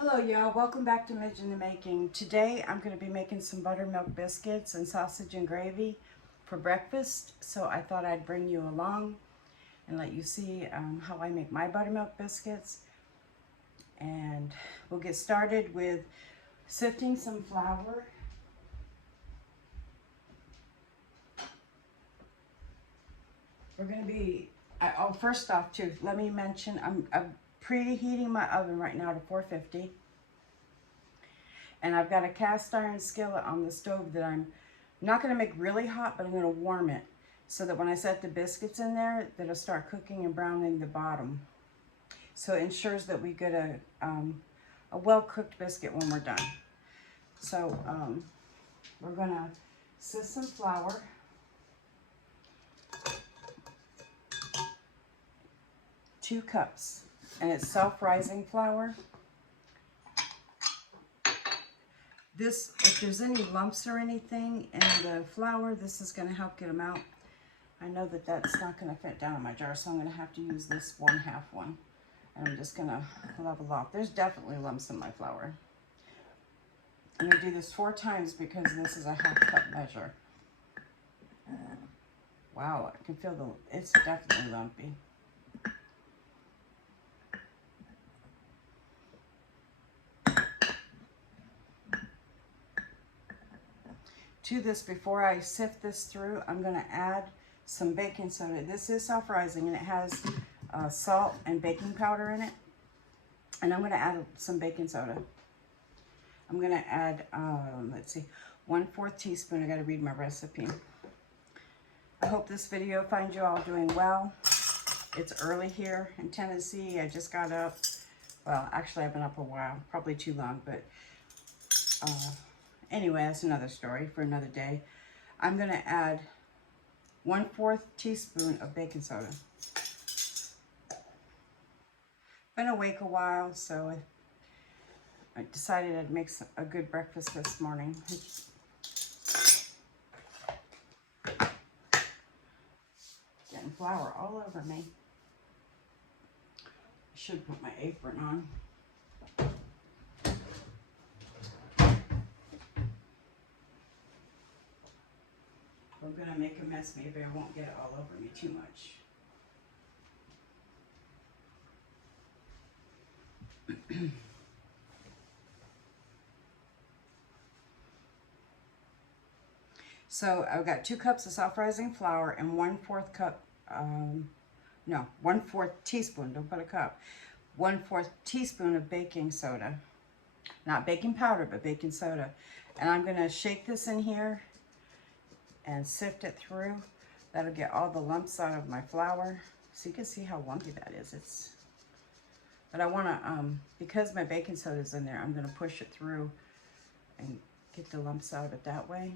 Hello y'all, welcome back to Midge in the Making. Today I'm going to be making some buttermilk biscuits and sausage and gravy for breakfast. So I thought I'd bring you along and let you see how I make my buttermilk biscuits. And we'll get started with sifting some flour. We're going to be, first off too, let me mention I'm preheating my oven right now to 450. And I've got a cast iron skillet on the stove that I'm not going to make really hot, but I'm going to warm it so that when I set the biscuits in there, that'll start cooking and browning the bottom. So it ensures that we get a well-cooked biscuit when we're done. So we're going to sift some flour. Two cups, and it's self-rising flour. This, if there's any lumps or anything in the flour, this is going to help get them out. I know that that's not going to fit down in my jar, so I'm going to have to use this 1/2 one. And I'm just going to level off. There's definitely lumps in my flour. I'm going to do this 4 times because this is a 1/2 cup measure. Wow, I can feel it's definitely lumpy. To this, before I sift this through, I'm going to add some baking soda. This is self-rising and it has salt and baking powder in it. And I'm going to add some baking soda. I'm going to add, let's see, 1/4 teaspoon. I got to read my recipe. I hope this video finds you all doing well. It's early here in Tennessee. I just got up. Well, actually, I've been up a while, probably too long, but anyway, that's another story for another day. I'm going to add 1/4 teaspoon of baking soda. Been awake a while, so I decided I'd make a good breakfast this morning. Getting flour all over me. I should put my apron on. I'm going to make a mess. Maybe I won't get it all over me too much. So I've got 2 cups of self-rising flour and 1/4 cup, 1/4 teaspoon, don't put a cup, 1/4 teaspoon of baking soda. Not baking powder, but baking soda. And I'm going to shake this in here and sift it through. That'll get all the lumps out of my flour. So you can see how lumpy that is. But I want to, because my baking soda is in there, I'm going to push it through and get the lumps out of it that way.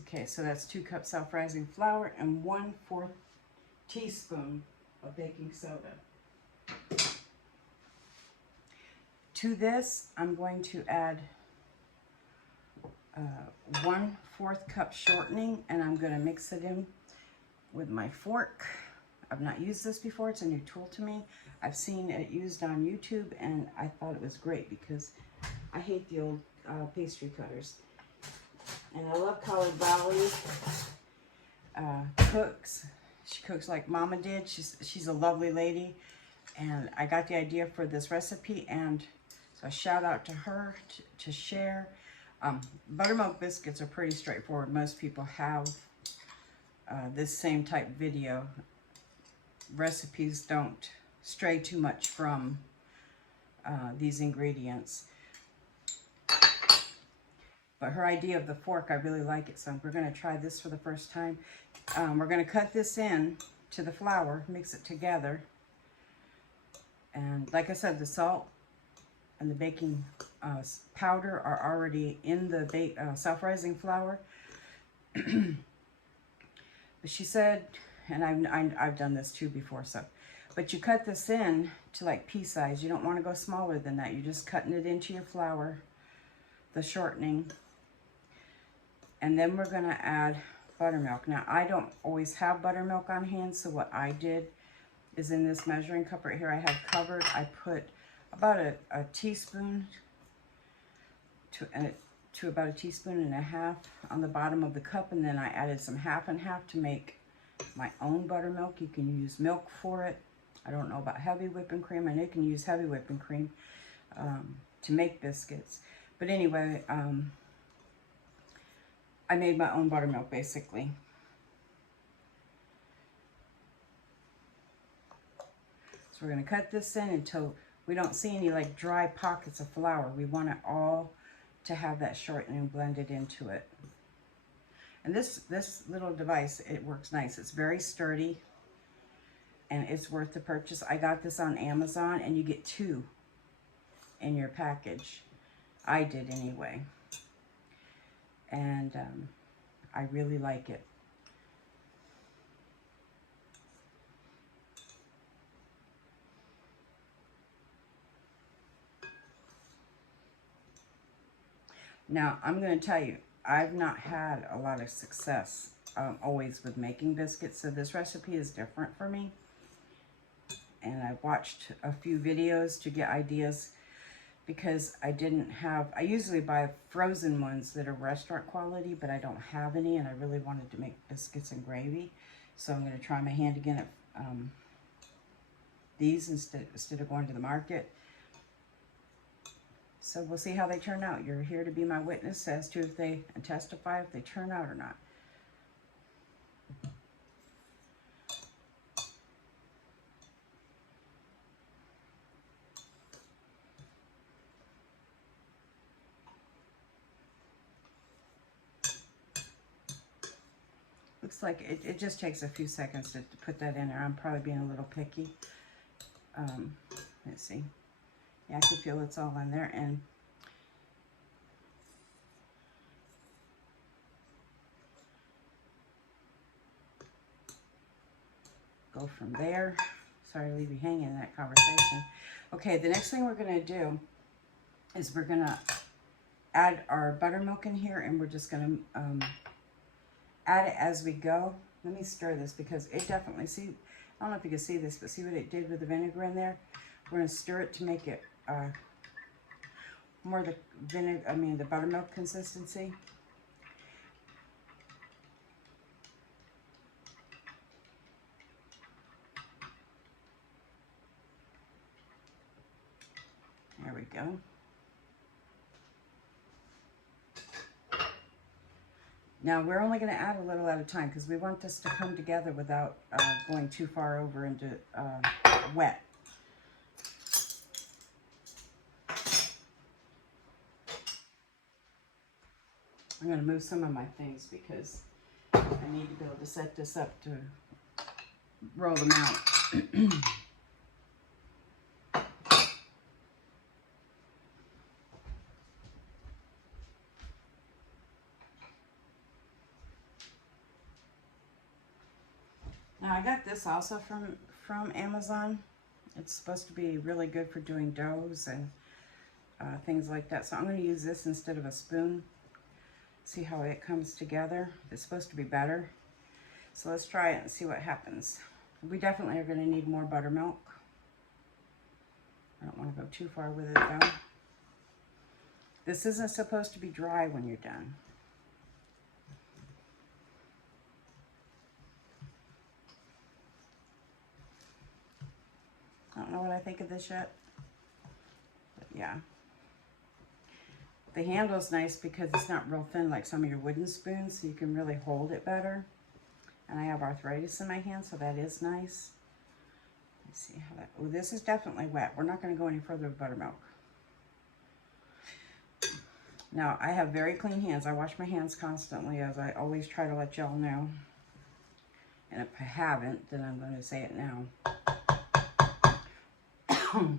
Okay, so that's 2 cups self-rising flour and 1/4 teaspoon of baking soda. To this, I'm going to add 1/4 cup shortening, and I'm going to mix it in with my fork. I've not used this before. It's a new tool to me. I've seen it used on YouTube, and I thought it was great because I hate the old pastry cutters. And I love Collard Valley cooks. She cooks like Mama did. She's a lovely lady, and I got the idea for this recipe, and so a shout out to her to share. Buttermilk biscuits are pretty straightforward. Most people have this same type video. Recipes don't stray too much from these ingredients. But her idea of the fork, I really like it, so we're going to try this for the first time. We're going to cut this in to the flour, mix it together. And like I said, the salt and the baking powder are already in the self-rising flour. But she said, and I've done this too before, so. But you cut this in to like pea size. You don't want to go smaller than that. You're just cutting it into your flour, the shortening. And then we're gonna add buttermilk. Now, I don't always have buttermilk on hand, so what I did is in this measuring cup right here I had covered, I put about a teaspoon to about a teaspoon and a half on the bottom of the cup, and then I added some half and half to make my own buttermilk. You can use milk for it. I don't know about heavy whipping cream. I know you can use heavy whipping cream to make biscuits. But anyway, I made my own buttermilk basically. So we're going to cut this in until we don't see any like dry pockets of flour. We want it all to have that shortening blended into it. And this little device, it works nice. It's very sturdy and it's worth the purchase. I got this on Amazon and you get 2 in your package. I did anyway. And I really like it. Now, I'm going to tell you, I've not had a lot of success always with making biscuits, so this recipe is different for me. And I've watched a few videos to get ideas because I didn't have, I usually buy frozen ones that are restaurant quality, but I don't have any, and I really wanted to make biscuits and gravy. So I'm going to try my hand again at these instead of going to the market. So we'll see how they turn out. You're here to be my witness as to if they, and testify if they turn out or not. Looks like it just takes a few seconds to put that in there. I'm probably being a little picky. Let's see. Yeah, I can feel it's all in there. And go from there. Sorry to leave you hanging in that conversation. Okay, the next thing we're going to do is we're going to add our buttermilk in here, and we're just going to add it as we go. Let me stir this because it definitely, see, I don't know if you can see this, but see what it did with the vinegar in there? We're going to stir it to make it more the buttermilk consistency. There we go. Now we're only going to add a little at a time because we want this to come together without going too far over into wet. I'm going to move some of my things because I need to be able to set this up to roll them out. Now I got this also from Amazon. It's supposed to be really good for doing doughs and things like that. So I'm going to use this instead of a spoon. See how it comes together. It's supposed to be better. So let's try it and see what happens. We definitely are going to need more buttermilk. I don't want to go too far with it though. This isn't supposed to be dry when you're done. I don't know what I think of this yet, but yeah. The handle's nice because it's not real thin like some of your wooden spoons, so you can really hold it better. And I have arthritis in my hand, so that is nice. Let's see how that, oh, this is definitely wet. We're not going to go any further with buttermilk. Now, I have very clean hands. I wash my hands constantly, as I always try to let y'all know. And if I haven't, then I'm going to say it now.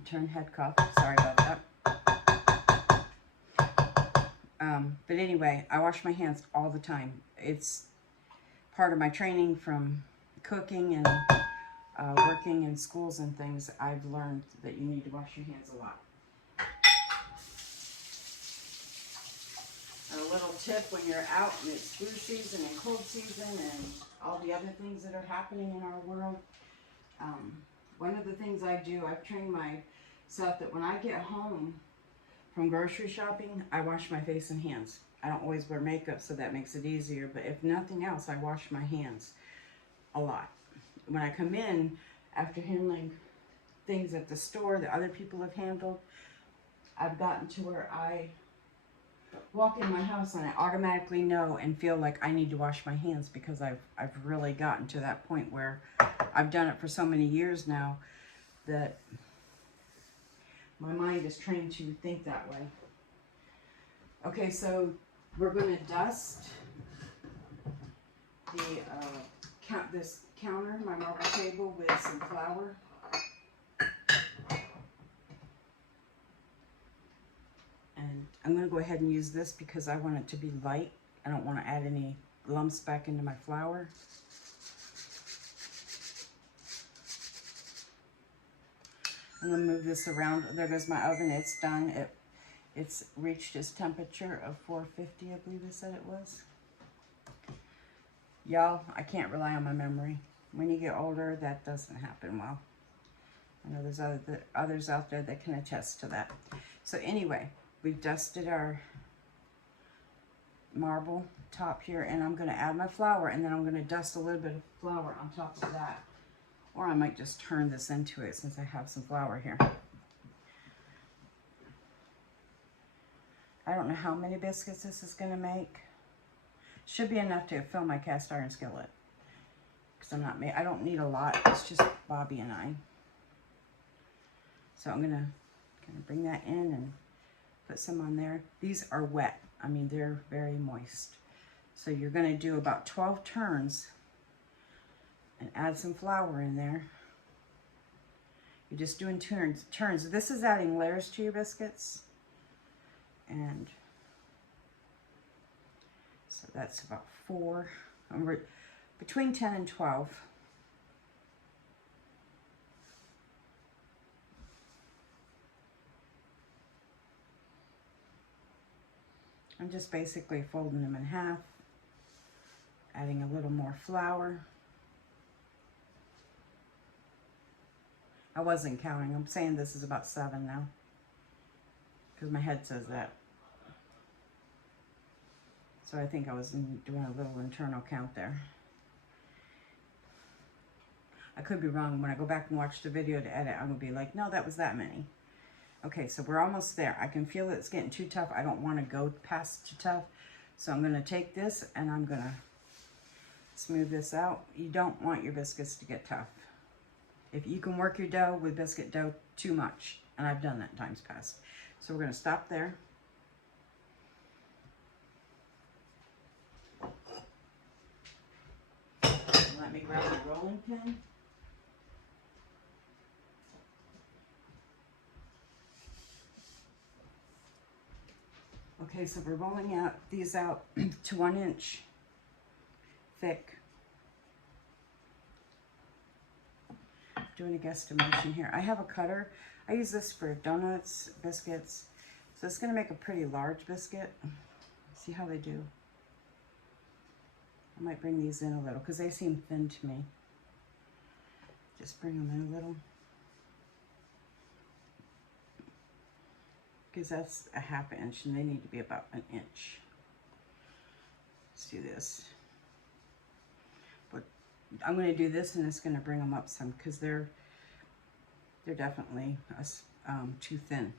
Turn head cuff. Sorry about that. But anyway, I wash my hands all the time. It's part of my training from cooking and working in schools and things. I've learned that you need to wash your hands a lot. I little tip when you're out and it's flu season and cold season and all the other things that are happening in our world. One of the things I do, I've trained myself that when I get home from grocery shopping, I wash my face and hands. I don't always wear makeup, so that makes it easier, but if nothing else, I wash my hands a lot. When I come in, after handling things at the store that other people have handled, I've gotten to where I walk in my house and I automatically know and feel like I need to wash my hands, because I've really gotten to that point where I've done it for so many years now that my mind is trained to think that way. Okay, so we're going to dust this counter, my marble table, with some flour. And I'm going to go ahead and use this because I want it to be light. I don't want to add any lumps back into my flour. I'm going to move this around. There goes my oven. It's done. It's reached its temperature of 450, I believe they said it was. Y'all, I can't rely on my memory. When you get older, that doesn't happen well. I know there's others out there that can attest to that. So anyway, we've dusted our marble top here, and I'm going to add my flour, and then I'm going to dust a little bit of flour on top of that. Or I might just turn this into it since I have some flour here. I don't know how many biscuits this is going to make. Should be enough to fill my cast iron skillet. Because I don't need a lot. It's just Bobby and I. So I'm going to kind of bring that in and put some on there. These are wet. I mean, they're very moist. So you're going to do about 12 turns and add some flour in there. You're just doing turns. This is adding layers to your biscuits. And so that's about 4. Between 10 and 12. I'm just basically folding them in half, adding a little more flour. I wasn't counting. I'm saying this is about 7 now, because my head says that. So I think I was doing a little internal count there. I could be wrong. When I go back and watch the video to edit, I'm going to be like, no, that was that many. Okay, so we're almost there. I can feel that it's getting too tough. I don't want to go past too tough. So I'm going to take this and I'm going to smooth this out. You don't want your biscuits to get tough. If you can work your dough with biscuit dough too much, and I've done that in times past. So we're going to stop there. Let me grab my rolling pin. Okay, so we're rolling these out to 1 inch thick. Doing a guesstimation here. I have a cutter. I use this for donuts, biscuits. So it's going to make a pretty large biscuit. See how they do. I might bring these in a little because they seem thin to me. Just bring them in a little. Because that's a ½ inch and they need to be about 1 inch. Let's do this. But I'm going to do this and it's going to bring them up some because they're definitely too thin.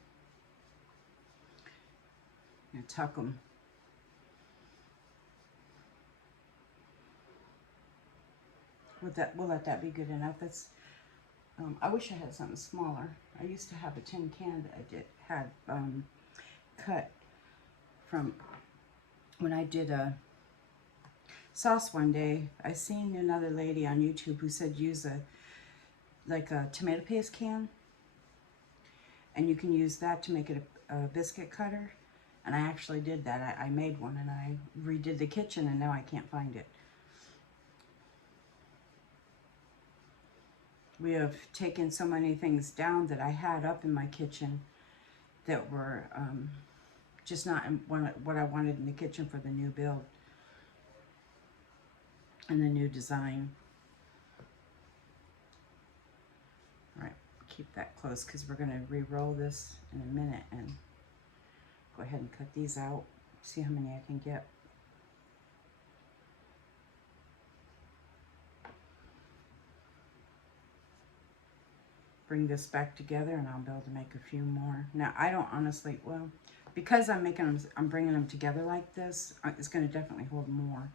I'm going to tuck them. We'll let that be good enough. That's. I wish I had something smaller. I used to have a tin can that I had cut from when I did a sauce one day. I seen another lady on YouTube who said use a tomato paste can, and you can use that to make it a biscuit cutter. And I actually did that. I made one and I redid the kitchen, and now I can't find it. We have taken so many things down that I had up in my kitchen that were just not in what I wanted in the kitchen for the new build and the new design. All right, keep that close because we're going to re-roll this in a minute and go ahead and cut these out. See how many I can get. Bring this back together and I'll be able to make a few more. Now, I don't honestly, well, because I'm making them, I'm bringing them together like this, it's going to definitely hold more.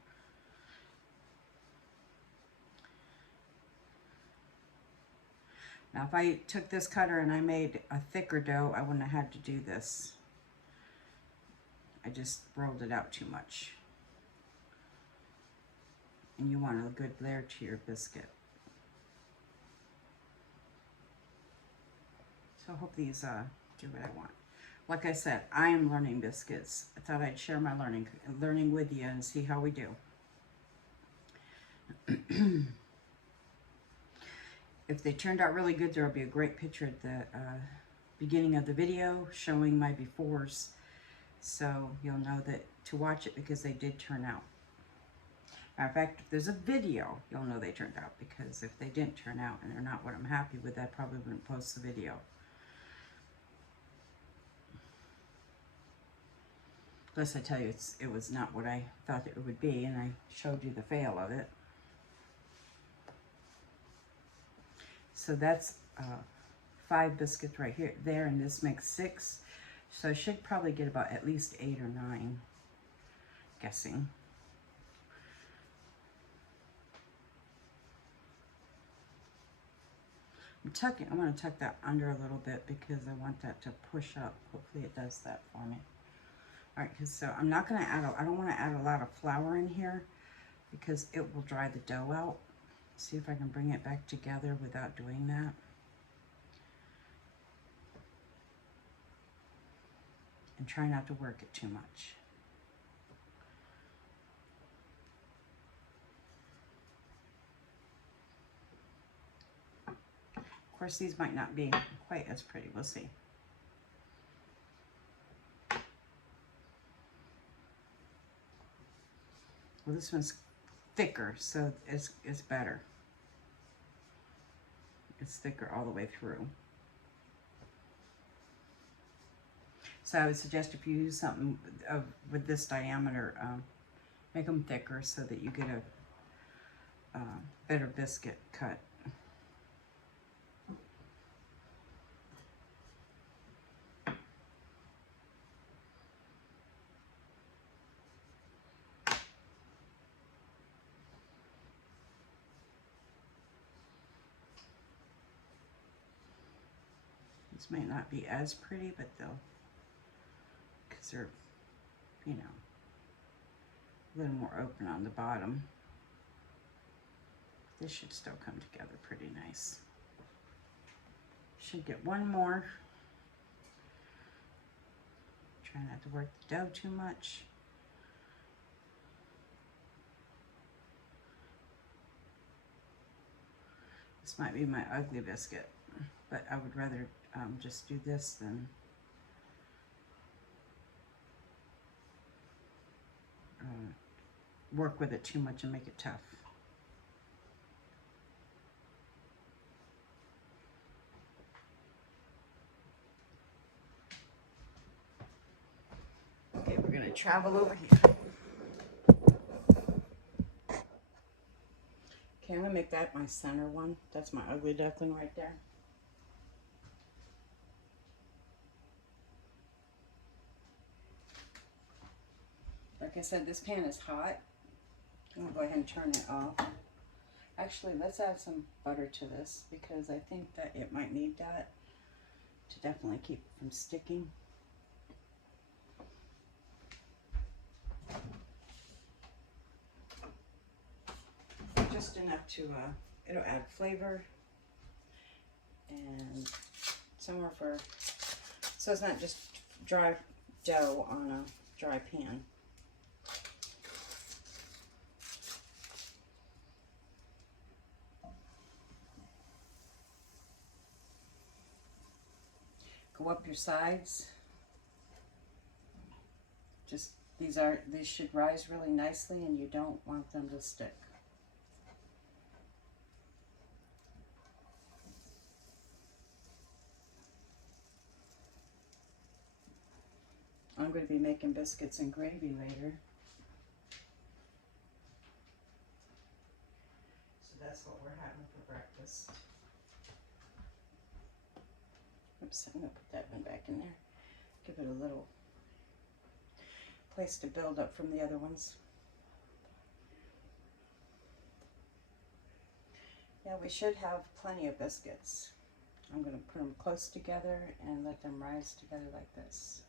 Now, if I took this cutter and I made a thicker dough, I wouldn't have had to do this. I just rolled it out too much. And you want a good layer to your biscuit. So I hope these do what I want. Like I said, I am learning biscuits. I thought I'd share my learning with you and see how we do. If they turned out really good, there will be a great picture at the beginning of the video showing my befores. So you'll know that to watch it because they did turn out. Matter of fact, if there's a video, you'll know they turned out, because if they didn't turn out and they're not what I'm happy with, I probably wouldn't post the video. Plus, I tell you, it was not what I thought it would be, and I showed you the fail of it. So that's 5 biscuits right here, there, and this makes 6. So I should probably get about at least 8 or 9, guessing. I'm going to tuck that under a little bit because I want that to push up. Hopefully it does that for me. All right, so I'm not going to add, I don't want to add a lot of flour in here because it will dry the dough out. See if I can bring it back together without doing that. And try not to work it too much. Of course, these might not be quite as pretty. We'll see. Well, this one's thicker, so it's better. It's thicker all the way through. So I would suggest if you use something with this diameter, make them thicker so that you get a better biscuit cut. These might not be as pretty, but they'll, because they're, you know, a little more open on the bottom. This should still come together pretty nice. Should get one more. Try not to work the dough too much. This might be my ugly biscuit, but I would rather just do this than work with it too much and make it tough. Okay, we're gonna travel over here. Okay, I'm gonna make that my center one. That's my ugly duckling right there. Like I said, this pan is hot. I'm gonna go ahead and turn it off. Actually, let's add some butter to this because I think that it might need that to definitely keep it from sticking. Just enough to, it'll add flavor and somewhere for, so it's not just dry dough on a dry pan. Go up your sides. Just, these should rise really nicely, and you don't want them to stick. I'm going to be making biscuits and gravy later. So that's what we're having for breakfast. Oops, I'm going to put that one back in there. Give it a little place to build up from the other ones. Yeah, we should have plenty of biscuits. I'm going to put them close together and let them rise together like this.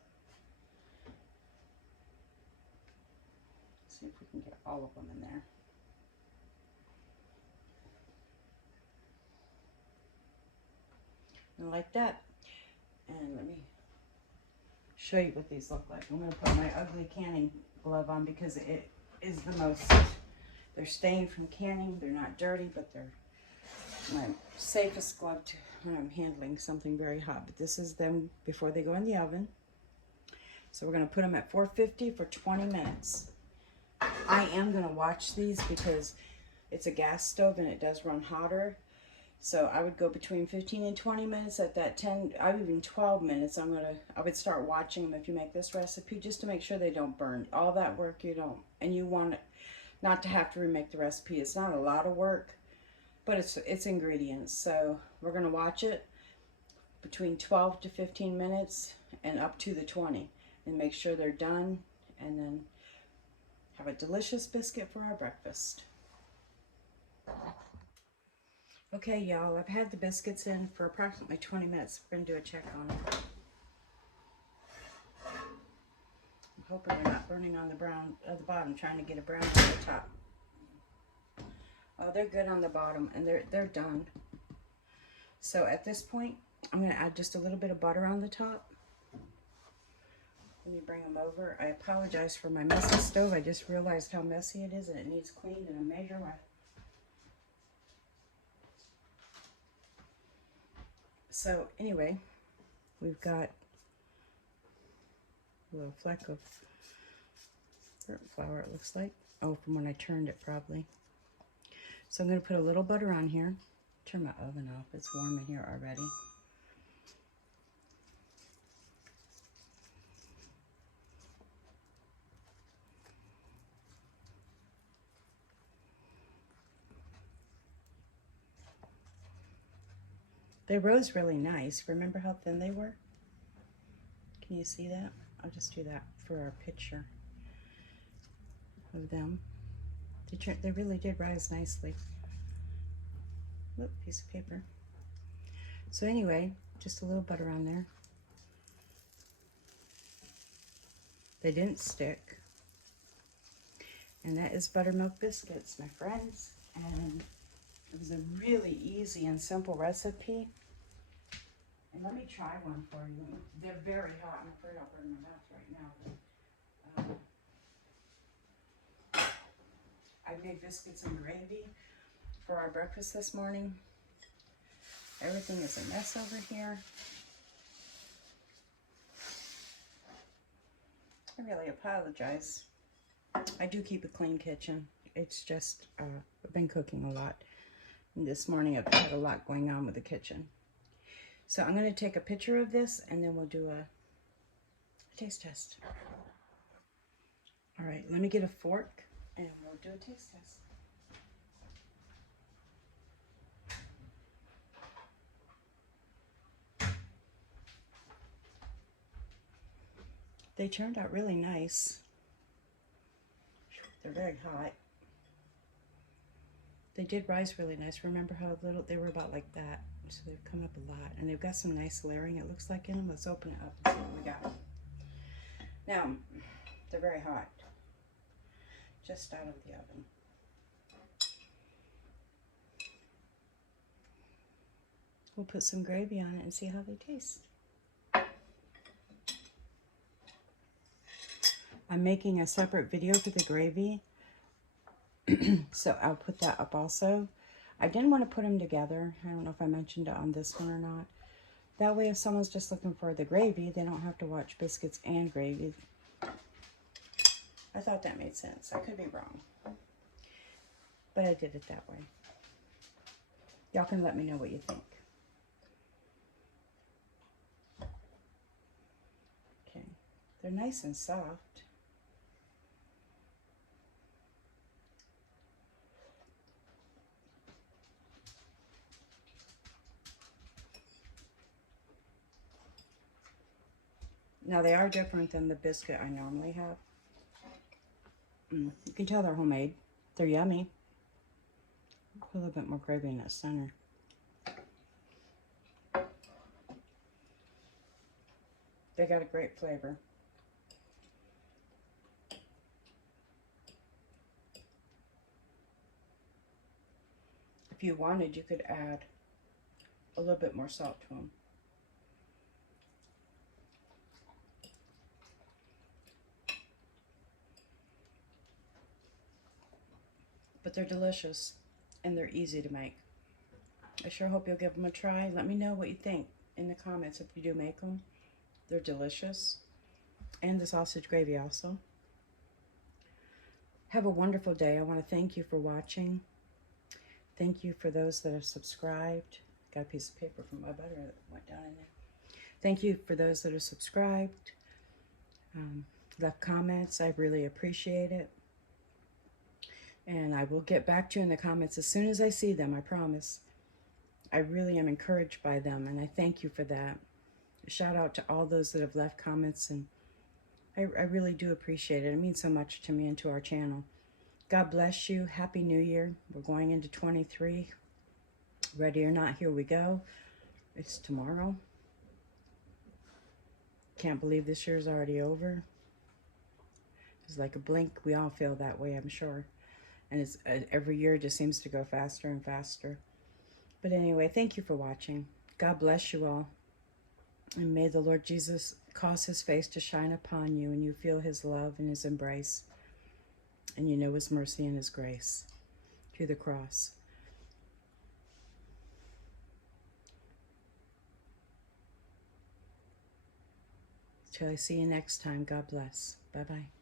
See if we can get all of them in there. And like that. And let me show you what these look like. I'm going to put my ugly canning glove on because it is the most, they're stained from canning. They're not dirty, but they're my safest glove to when I'm handling something very hot. But this is them before they go in the oven. So we're going to put them at 450 for 20 minutes. I am going to watch these because it's a gas stove and it does run hotter. So I would go between 15 and 20 minutes. At that 10, even 12 minutes, I would start watching them if you make this recipe, just to make sure they don't burn. All that work you don't, and you want it not to have to remake the recipe. It's not a lot of work, but it's ingredients. So we're going to watch it between 12 to 15 minutes and up to the 20, and make sure they're done, and then have a delicious biscuit for our breakfast. Okay, y'all, I've had the biscuits in for approximately 20 minutes. We're going to do a check on them. I'm hoping they're not burning on the brown at the bottom, trying to get a brown on the top. Oh, they're good on the bottom, and they're done. So at this point, I'm going to add just a little bit of butter on the top. Let me bring them over. I apologize for my messy stove. I just realized how messy it is, and it needs cleaned in a major way. So anyway, we've got a little fleck of burnt flour, it looks like. Oh, from when I turned it probably. So I'm going to put a little butter on here. Turn my oven off. It's warm in here already. They rose really nice. Remember how thin they were? Can you see that? I'll just do that for our picture of them. They really did rise nicely. Look, piece of paper. So anyway, just a little butter on there. They didn't stick. And that is Buttermilk Biscuits, my friends. And it was a really easy and simple recipe. And let me try one for you. They're very hot. I'm afraid I'll burn my mouth right now. But, I made biscuits and gravy for our breakfast this morning. Everything is a mess over here. I really apologize. I do keep a clean kitchen. It's just, I've been cooking a lot. And this morning I've had a lot going on with the kitchen. So I'm going to take a picture of this and then we'll do a taste test. All right, let me get a fork and we'll do a taste test. They turned out really nice. They're very hot. They did rise really nice. Remember how little they were, about like that. So they've come up a lot. And they've got some nice layering, it looks like, in them. Let's open it up and see what we got. Now, they're very hot. Just out of the oven. We'll put some gravy on it and see how they taste. I'm making a separate video for the gravy. So I'll put that up also. I didn't want to put them together. I don't know if I mentioned it on this one or not. That way if someone's just looking for the gravy, they don't have to watch biscuits and gravy. I thought that made sense. I could be wrong. But I did it that way. Y'all can let me know what you think. Okay. They're nice and soft. Now they are different than the biscuit I normally have. You can tell they're homemade. They're yummy. Put a little bit more gravy in that center. They got a great flavor. If you wanted, you could add a little bit more salt to them. But they're delicious and they're easy to make. I sure hope you'll give them a try. Let me know what you think in the comments if you do make them. They're delicious. And the sausage gravy also. Have a wonderful day. I want to thank you for watching. Thank you for those that have subscribed. Got a piece of paper from my butter that went down in there. Thank you for those that are subscribed. Left comments. I really appreciate it. And I will get back to you in the comments as soon as I see them, I promise. I really am encouraged by them, and I thank you for that. Shout out to all those that have left comments, and I really do appreciate it. It means so much to me and to our channel. God bless you. Happy New Year. We're going into 23. Ready or not, here we go. It's tomorrow. Can't believe this year's already over. It's like a blink. We all feel that way, I'm sure. And it's every year it just seems to go faster and faster. But anyway, thank you for watching. God bless you all. And may the Lord Jesus cause his face to shine upon you and you feel his love and his embrace. And you know his mercy and his grace through the cross. Till I see you next time, God bless. Bye-bye.